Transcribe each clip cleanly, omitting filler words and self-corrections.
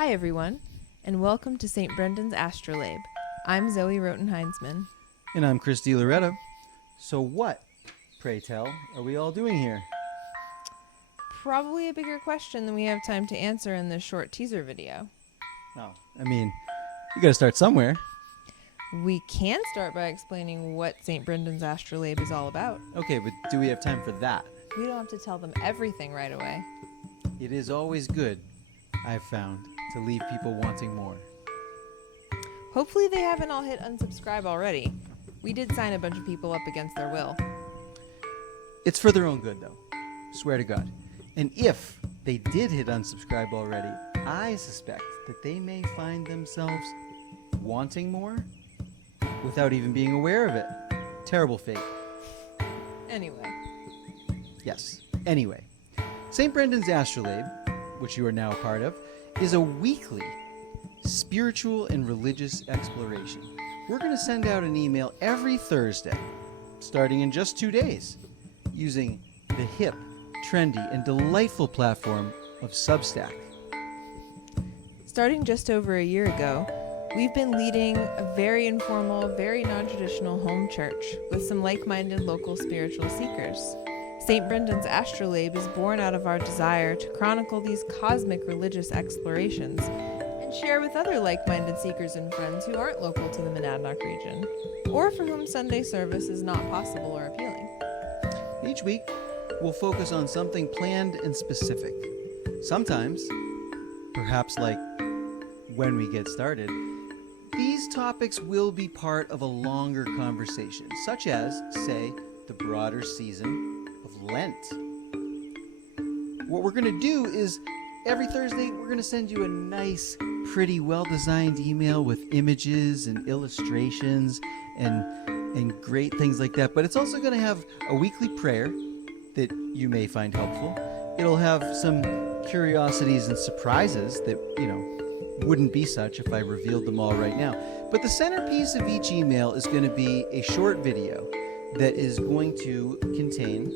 Hi everyone, and welcome to St. Brendan's Astrolabe. I'm Zoe Roten-Heinsman. And I'm Christy Loretta. So what, pray tell, are we all doing here? Probably a bigger question than we have time to answer in this short teaser video. Oh, you gotta start somewhere. We can start by explaining what St. Brendan's Astrolabe is all about. Okay, but do we have time for that? We don't have to tell them everything right away. It is always good, I've found, to leave people wanting more. Hopefully they haven't all hit unsubscribe already. We did sign a bunch of people up against their will. It's for their own good, though. Swear to God. And if they did hit unsubscribe already, I suspect that they may find themselves wanting more without even being aware of it. Terrible fate. Anyway. Yes. Anyway, St. Brendan's Astrolabe, which you are now a part of, is a weekly spiritual and religious exploration. We're going to send out an email every Thursday, starting in just 2 days, using the hip, trendy, and delightful platform of Substack. Starting just over a year ago, we've been leading a very informal, very non-traditional home church with some like-minded local spiritual seekers. St. Brendan's Astrolabe is born out of our desire to chronicle these cosmic religious explorations and share with other like-minded seekers and friends who aren't local to the Monadnock region, or for whom Sunday service is not possible or appealing. Each week, we'll focus on something planned and specific. Sometimes, perhaps like when we get started, these topics will be part of a longer conversation, such as, say, the broader season of Lent. What we're going to do is, every Thursday, we're going to send you a nice, pretty, well-designed email with images and illustrations and great things like that. But it's also going to have a weekly prayer that you may find helpful. It'll have some curiosities and surprises that, wouldn't be such if I revealed them all right now. But the centerpiece of each email is going to be a short video that is going to contain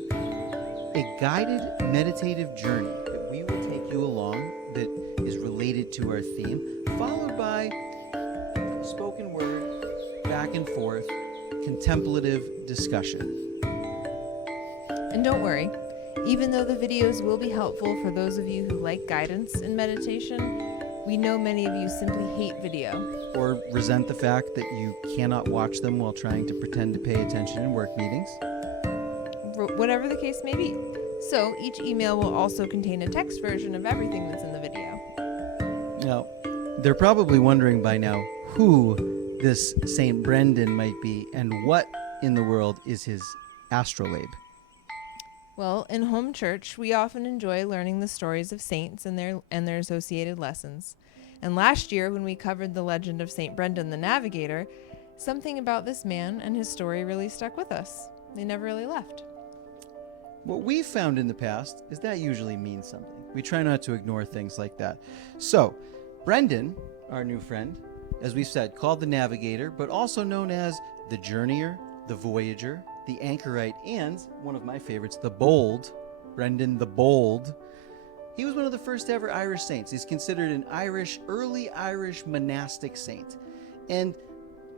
a guided meditative journey that we will take you along that is related to our theme, followed by spoken word, back and forth, contemplative discussion. And don't worry, even though the videos will be helpful for those of you who like guidance in meditation, we know many of you simply hate video. Or resent the fact that you cannot watch them while trying to pretend to pay attention in work meetings. Whatever the case may be. So each email will also contain a text version of everything that's in the video. Now, they're probably wondering by now who this St. Brendan might be and what in the world is his astrolabe. Well, in home church, we often enjoy learning the stories of saints and their associated lessons. And last year, when we covered the legend of St. Brendan the Navigator, something about this man and his story really stuck with us. They never really left. What we've found in the past is that usually means something. We try not to ignore things like that. So, Brendan, our new friend, as we've said, called the Navigator, but also known as the Journeyer, the Voyager, the Anchorite, and one of my favorites, the Bold, Brendan the Bold. He was one of the first ever Irish saints. He's considered an early Irish monastic saint. And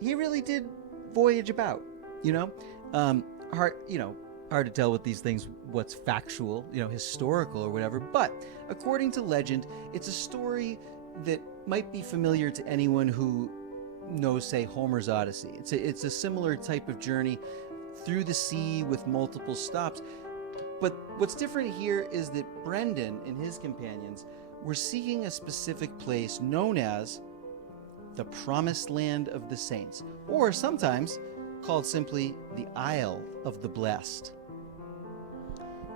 he really did voyage about, hard to tell with these things what's factual, historical or whatever. But according to legend, it's a story that might be familiar to anyone who knows, say, Homer's Odyssey. It's a similar type of journey through the sea with multiple stops. But what's different here is that Brendan and his companions were seeking a specific place known as the Promised Land of the Saints, or sometimes called simply the Isle of the Blessed.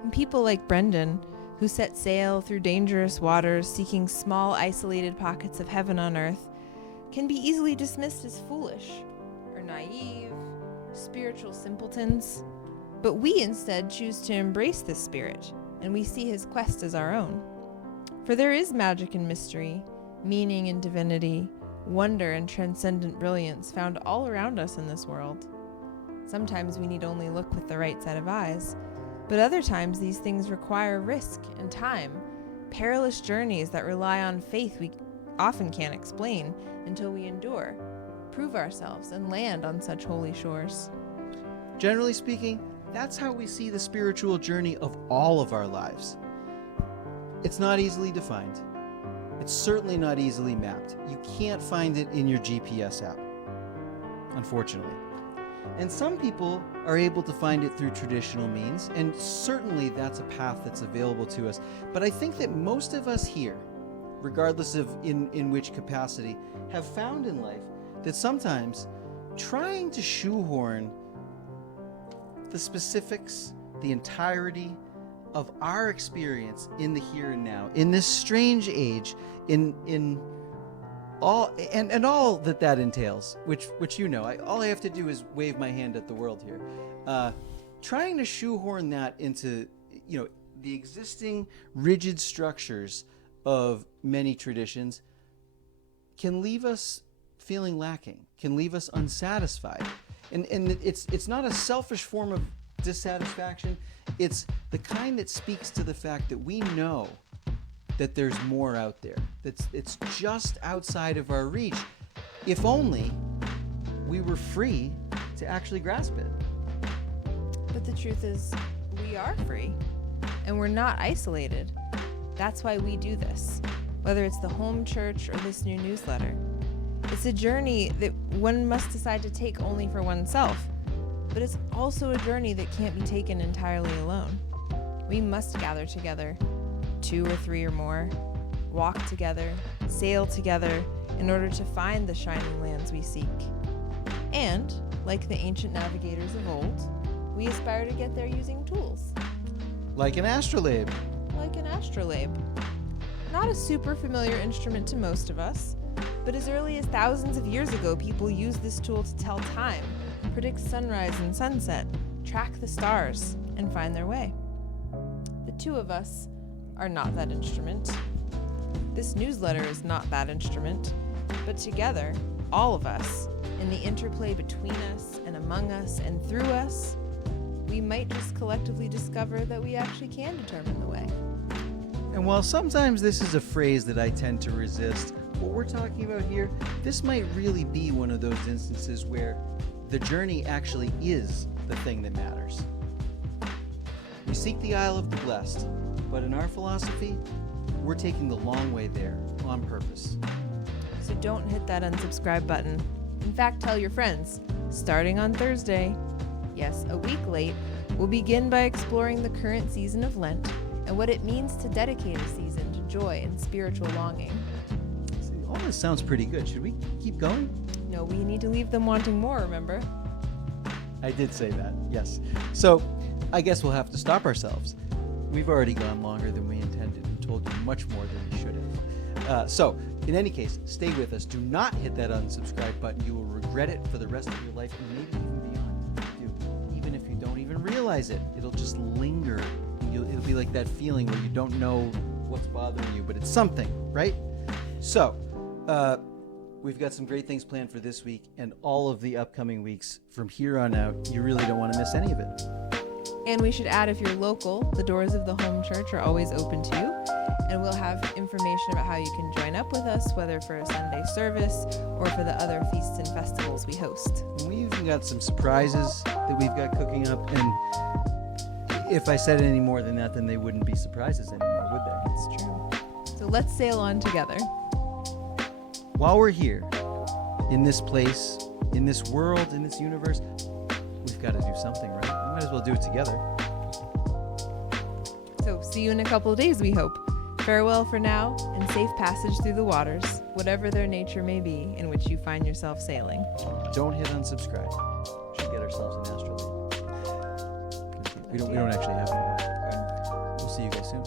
And people like Brendan, who set sail through dangerous waters seeking small isolated pockets of heaven on earth, can be easily dismissed as foolish or naive, spiritual simpletons. But we instead choose to embrace this spirit, and we see his quest as our own. For there is magic and mystery, meaning and divinity, wonder and transcendent brilliance found all around us in this world. Sometimes we need only look with the right set of eyes, but other times these things require risk and time, perilous journeys that rely on faith we often can't explain until we endure, prove ourselves, and land on such holy shores. Generally speaking, that's how we see the spiritual journey of all of our lives. It's not easily defined. It's certainly not easily mapped. You can't find it in your GPS app, unfortunately. And some people are able to find it through traditional means, and certainly that's a path that's available to us. But I think that most of us here, regardless of in which capacity, have found in life that sometimes trying to shoehorn the specifics, the entirety of our experience in the here and now, in this strange age, in all and all that entails, which you know, all I have to do is wave my hand at the world here. Trying to shoehorn that into, the existing rigid structures of many traditions can leave us feeling lacking, can leave us unsatisfied. And it's not a selfish form of dissatisfaction. It's the kind that speaks to the fact that we know that there's more out there. It's just outside of our reach. If only we were free to actually grasp it. But the truth is, we are free, and we're not isolated. That's why we do this, whether it's the home church or this new newsletter. It's a journey that one must decide to take only for oneself, but it's also a journey that can't be taken entirely alone. We must gather together, 2 or 3 or more, walk together, sail together in order to find the shining lands we seek. And, like the ancient navigators of old, we aspire to get there using tools. Like an astrolabe. Like an astrolabe. Not a super familiar instrument to most of us, but as early as thousands of years ago, people used this tool to tell time, predict sunrise and sunset, track the stars, and find their way. The 2 of us are not that instrument. This newsletter is not that instrument, but together, all of us, in the interplay between us and among us and through us, we might just collectively discover that we actually can determine the way. And while sometimes this is a phrase that I tend to resist, what we're talking about here, this might really be one of those instances where the journey actually is the thing that matters. We seek the Isle of the Blessed, but in our philosophy, we're taking the long way there on purpose. So don't hit that unsubscribe button. In fact, tell your friends. Starting on Thursday, yes, a week late, we'll begin by exploring the current season of Lent and what it means to dedicate a season to joy and spiritual longing. See, all this sounds pretty good. Should we keep going? No, we need to leave them wanting more, remember? I did say that, yes. So, I guess we'll have to stop ourselves. We've already gone longer than we intended and told you much more than we should have. So, in any case, stay with us. Do not hit that unsubscribe button. You will regret it for the rest of your life and maybe even beyond. Even if you don't even realize it, it'll just linger. It'll be like that feeling where you don't know what's bothering you, but it's something, right? So, we've got some great things planned for this week and all of the upcoming weeks. From here on out, you really don't want to miss any of it. And we should add, if you're local, the doors of the home church are always open to you. And we'll have information about how you can join up with us, whether for a Sunday service or for the other feasts and festivals we host. And we even got some surprises that we've got cooking up. And if I said any more than that, then they wouldn't be surprises anymore, would they? It's true. So let's sail on together. While we're here, in this place, in this world, in this universe, we've got to do something, right? We might as well do it together. So see you in a couple of days, we hope. Farewell for now, and safe passage through the waters, whatever their nature may be, in which you find yourself sailing. Don't hit unsubscribe. We should get ourselves an astrolabe. We don't actually have one. We'll see you guys soon.